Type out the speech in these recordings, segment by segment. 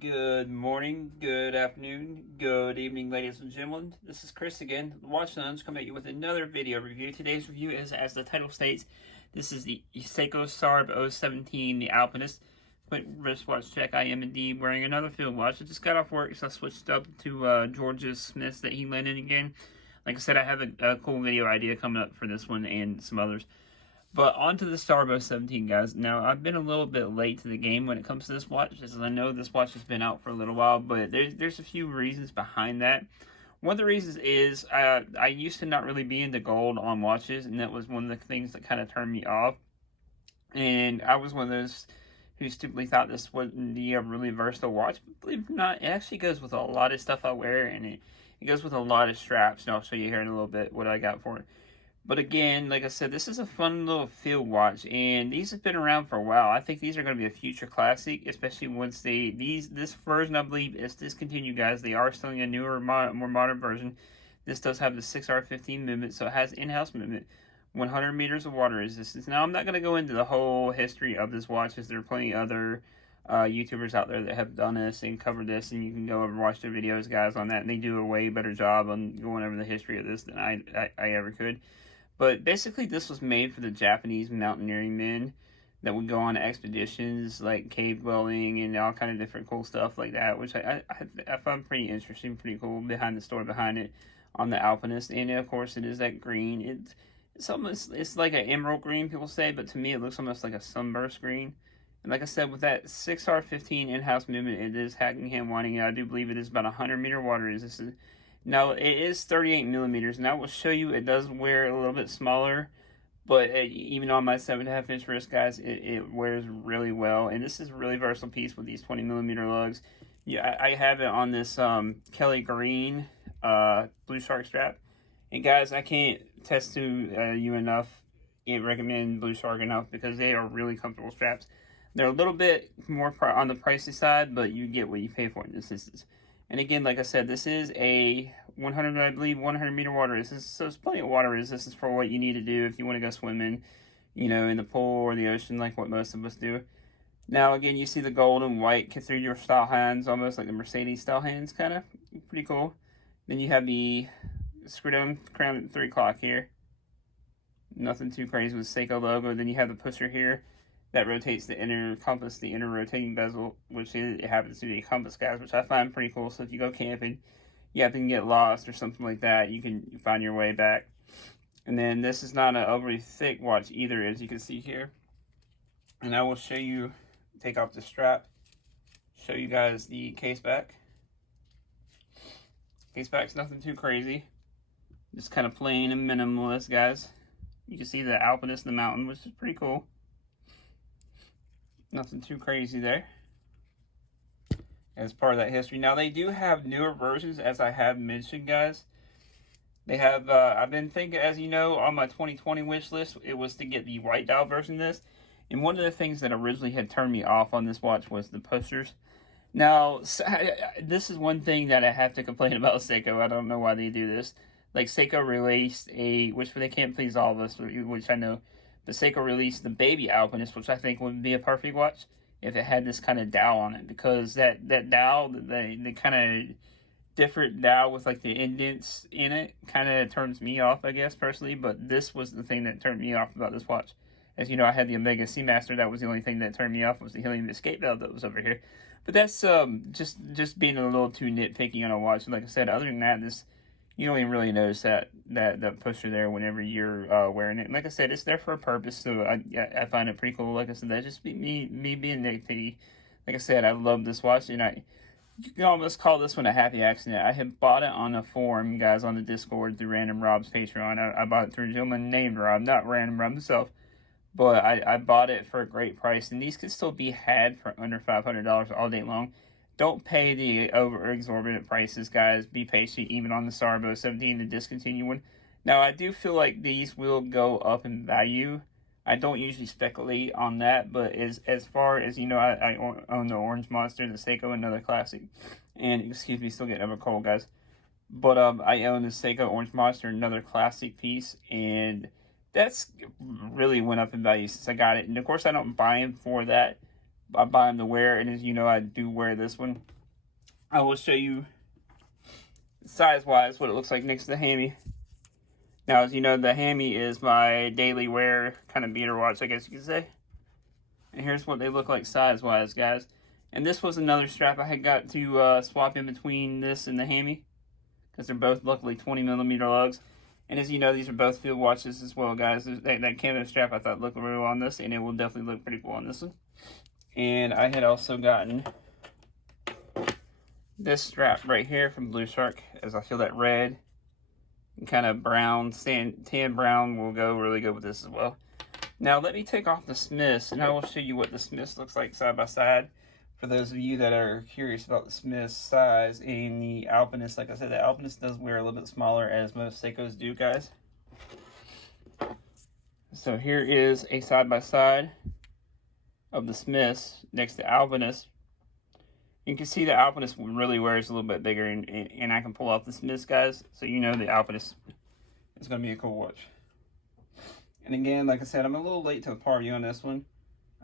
Good morning, good afternoon, good evening, ladies and gentlemen. This is Chris again, the Watch Nuns, coming at you with another video review. Today's review is, as the title states, this is the Seiko Sarb 017, the Alpinist. Quick wristwatch check. I am indeed wearing another field watch. I just got off work, so I switched up to George's Smiths that he lent in again. Like I said, I have a cool video idea coming up for this one and some others. But on to the Sarb 017, guys. Now, I've been a little bit late to the game when it comes to this watch, as I know this watch has been out for a little while, but there's a few reasons behind that. One of the reasons is I used to not really be into gold on watches, and that was one of the things that kind of turned me off. And I was one of those who stupidly thought this wasn't the really versatile watch. But believe it or not, it actually goes with a lot of stuff I wear, and it goes with a lot of straps, and I'll show you here in a little bit what I got for it. But again, like I said, this is a fun little field watch, and these have been around for a while. I think these are going to be a future classic, especially once this version, I believe, is discontinued, guys. They are selling a newer, more modern version. This does have the 6R15 movement, so it has in-house movement, 100 meters of water resistance. Now, I'm not going to go into the whole history of this watch, as there are plenty of other YouTubers out there that have done this and covered this, and you can go over and watch their videos, guys, on that, and they do a way better job on going over the history of this than I ever could. But basically, this was made for the Japanese mountaineering men that would go on expeditions, like cave dwelling and all kind of different cool stuff like that, which I found pretty interesting, pretty cool behind the story behind it on the Alpinist. And of course, it is that green. It's like an emerald green, people say, but to me, it looks almost like a sunburst green. And like I said, with that 6R15 in-house movement, it is hacking hand winding. I do believe it is about 100 meter water resistance. Now, it is 38 millimeters, and I will show you it does wear a little bit smaller, but even on my 7.5 inch wrist, guys, it wears really well. And this is a really versatile piece with these 20 millimeter lugs. Yeah, I have it on this Kelly Green Blue Shark strap. And guys, I can't test to you enough and recommend Blue Shark enough, because they are really comfortable straps. They're a little bit more on the pricey side, but you get what you pay for in this instance. And again, like I said, this is a 100 meter water resistance, so it's plenty of water resistance for what you need to do if you want to go swimming, in the pool or the ocean, like what most of us do. Now, again, you see the gold and white through your style hands, almost like the Mercedes style hands, kind of pretty cool. Then you have the screw-down crown at 3 o'clock here. Nothing too crazy with Seiko logo. Then you have the pusher here that rotates the inner compass, the inner rotating bezel, which it happens to be a compass, guys, which I find pretty cool. So if you go camping, you happen to get lost or something like that, you can find your way back. And then this is not an overly thick watch either, as you can see here. And I will show you, take off the strap, show you guys the case back. Case back's nothing too crazy, just kind of plain and minimalist, guys. You can see the Alpinist in the mountain, which is pretty cool. Nothing too crazy there as part of that history. Now, they do have newer versions, as I have mentioned, guys. They have, I've been thinking, as you know, on my 2020 wish list, it was to get the white dial version of this. And one of the things that originally had turned me off on this watch was the pushers. Now, this is one thing that I have to complain about Seiko. I don't know why they do this. Like, Seiko released which they can't please all of us, which I know. But Seiko released the Baby Alpinist, which I think would be a perfect watch if it had this kind of dial on it. Because that dial, the kind of different dial with like the indents in it, kind of turns me off, I guess, personally. But this was the thing that turned me off about this watch. As you know, I had the Omega Seamaster. That was the only thing that turned me off, was the helium escape valve that was over here. But that's just being a little too nitpicky on a watch. Like I said, other than that, you don't even really notice that pusher there whenever you're wearing it. And like I said, it's there for a purpose, so I find it pretty cool. Like I said, that's just me being nitpicky. Like I said, I love this watch, and you can almost call this one a happy accident. I had bought it on a forum, guys, on the Discord through Random Rob's Patreon. I bought it through a gentleman named Rob, not Random Rob himself. But I bought it for a great price, and these could still be had for under $500 all day long. Don't pay the exorbitant prices, guys. Be patient, even on the Sarb 017, the discontinued one. Now, I do feel like these will go up in value. I don't usually speculate on that, but as far as, I own the Orange Monster, the Seiko, another classic. And, excuse me, still getting over cold, guys. But I own the Seiko Orange Monster, another classic piece, and that's really went up in value since I got it. And, of course, I don't buy them for that. I buy them to wear, and as you know, I do wear this one. I will show you size-wise what it looks like next to the hammy. Now, as you know, the hammy is my daily wear kind of beater watch, I guess you could say. And here's what they look like size-wise, guys. And this was another strap I had got to swap in between this and the hammy, because they're both luckily 20mm lugs. And as you know, these are both field watches as well, guys. That camo strap I thought looked really well on this, and it will definitely look pretty cool on this one. And I had also gotten this strap right here from Blue Shark, as I feel that red and kind of brown, tan brown will go really good with this as well. Now let me take off the Smiths, and I will show you what the Smiths looks like side by side. For those of you that are curious about the Smiths size and the Alpinist, like I said, the Alpinist does wear a little bit smaller, as most Seikos do, guys. So here is a side by side of the Smiths next to Alpinist. You can see the Alpinist really wears a little bit bigger, and I can pull off the Smiths, guys, so you know the Alpinist is going to be a cool watch. And again, like I said, I'm a little late to the party on this one.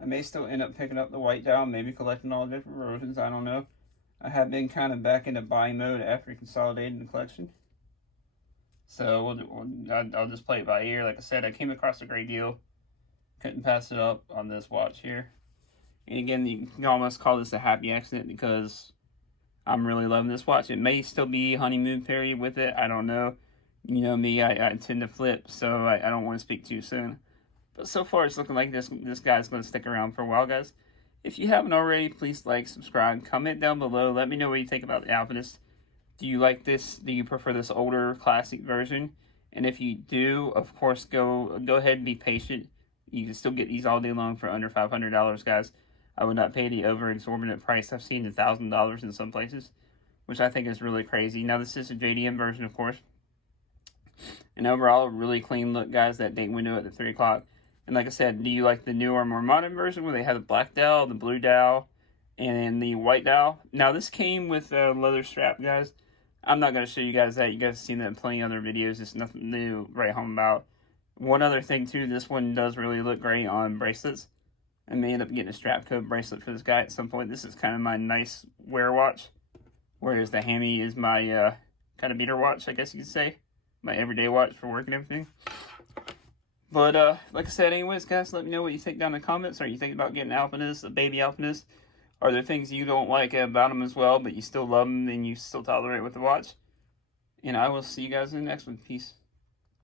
I may still end up picking up the white dial, maybe collecting all the different versions, I don't know. I have been kind of back into buying mode after consolidating the collection. So I'll just play it by ear. Like I said, I came across a great deal. Couldn't pass it up on this watch here. And again, you can almost call this a happy accident because I'm really loving this watch. It may still be honeymoon period with it. I don't know. You know me, I tend to flip, so I don't want to speak too soon. But so far, it's looking like this guy's going to stick around for a while, guys. If you haven't already, please like, subscribe, comment down below. Let me know what you think about the Alpinist. Do you like this? Do you prefer this older, classic version? And if you do, of course, go ahead and be patient. You can still get these all day long for under $500, guys. I would not pay the over-exorbitant price. I've seen $1,000 in some places, which I think is really crazy. Now, this is a JDM version, of course. And overall, a really clean look, guys. That date window at the 3 o'clock. And like I said, do you like the newer, more modern version where they have the black dial, the blue dial, and the white dial? Now, this came with a leather strap, guys. I'm not going to show you guys that. You guys have seen that in plenty of other videos. It's nothing new to write home about. One other thing, too, this one does really look great on bracelets. I may end up getting a strap code bracelet for this guy at some point. This is kind of my nice wear watch, whereas the hammy is my kind of beater watch, I guess you could say. My everyday watch for work and everything. But, like I said, anyways, guys, let me know what you think down in the comments. Are you thinking about getting an Alpinist, a baby Alpinist? Are there things you don't like about them as well, but you still love them and you still tolerate with the watch? And I will see you guys in the next one. Peace.